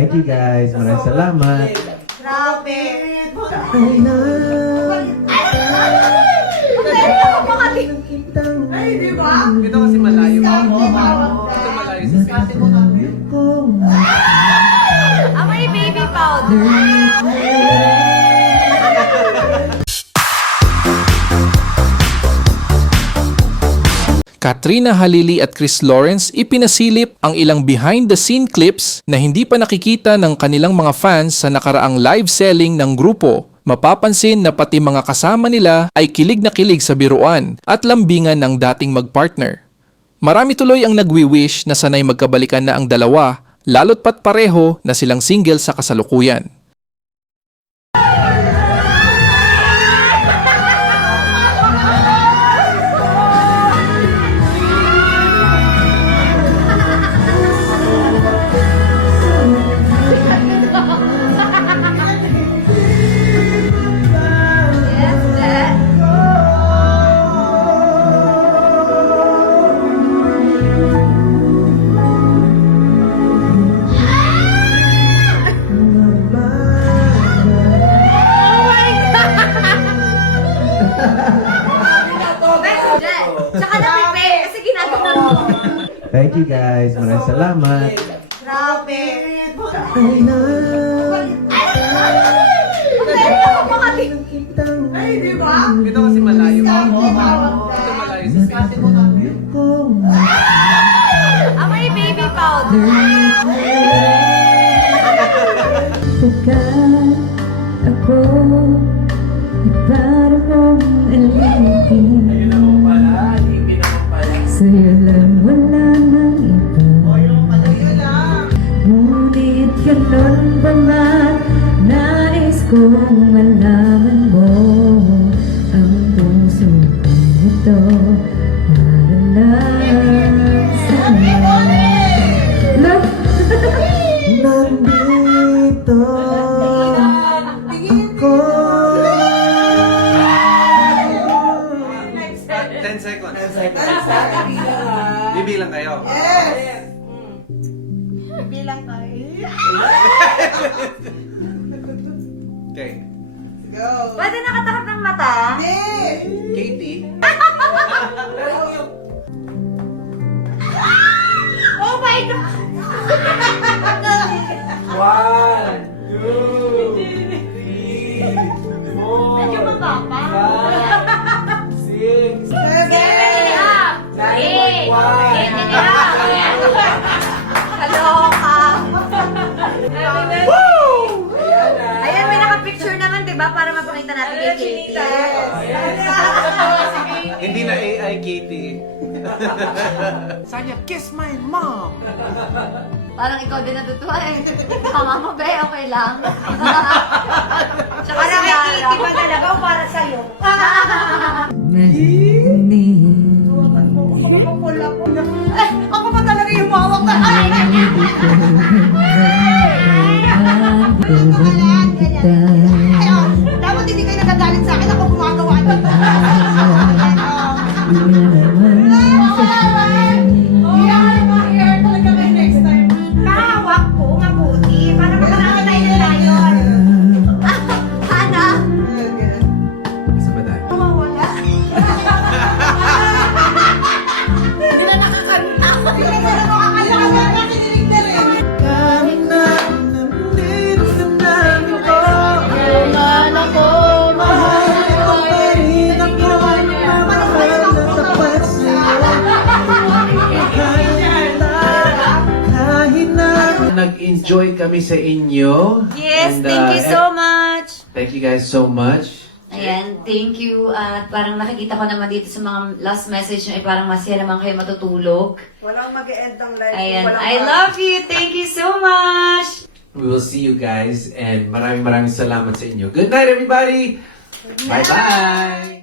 Thank you guys. Maraming salamat. Grabe. Ay na. Ay, di ba? Ito kasi malayo. Ito Malayo sa space. Amoy baby powder. Katrina Halili at Chris Lawrence ipinasilip ang ilang behind-the-scene clips na hindi pa nakikita ng kanilang mga fans sa nakaraang live selling ng grupo. Mapapansin na pati mga kasama nila ay kilig na kilig sa biruan at lambingan ng dating magpartner. Marami tuloy ang nagwi-wish na sanay magkabalikan na ang dalawa, lalo't pat pareho na silang single sa kasalukuyan. Tsaka napipi, kasi ginagawa mo. Thank you guys. Maraming salamat. Grabe. Ay na. Ay, di ba? Ito kasi malayo. Ito malayo sa space. Amoy baby powder. Pagkat ako ay parang alipin. Sa'yo lang wala nang iba. Ngunit ganun ba man, nais kong malaman mo ang puso kong ito para lang sa'yo. Nandito ako. 10 seconds. Bibilang kayo. Bilang tayo. Okay. Pwede nakatakap ng mata? Katie. Oh my God! 1, 2, 3, 4, Medyo mababa. 6, 8! Kaloka! Ayan, may naka-picture naman, di ba? Para mapakita natin kay Katie. Hindi na AI Katie. Sanya, kiss my mom! Parang ikaw din natutuwa eh. Tama mo, be? Okay lang. Tsaka kay Katie ba talaga o para sa'yo? Ako pa talaga yung mawak na. Dapat hindi kayo nagagalit sa akin. Ako gumagawa nito. Kahawak ko, mabuti. Para makakita tayo na yun. Hana? Isa ba tayo? Mawala. Hindi na nakakanta. Hindi na nakakanta. Nakikinig na rin. Kahit na nandito na ako. Kailan ako Mahal ko pa rin ako. Mahal na tapat sa'yo. Kahit na nag-enjoy kami sa inyo. Yes, And, thank you so much. Thank you guys so much. Ayan, thank you. At parang nakikita ko naman dito sa mga last message nyo, parang masaya naman kayo matutulog. Walang mag-e-end ng live. Ayan, Walang I love you. Thank you so much. We will see you guys and maraming salamat sa inyo. Good night everybody! Bye-bye!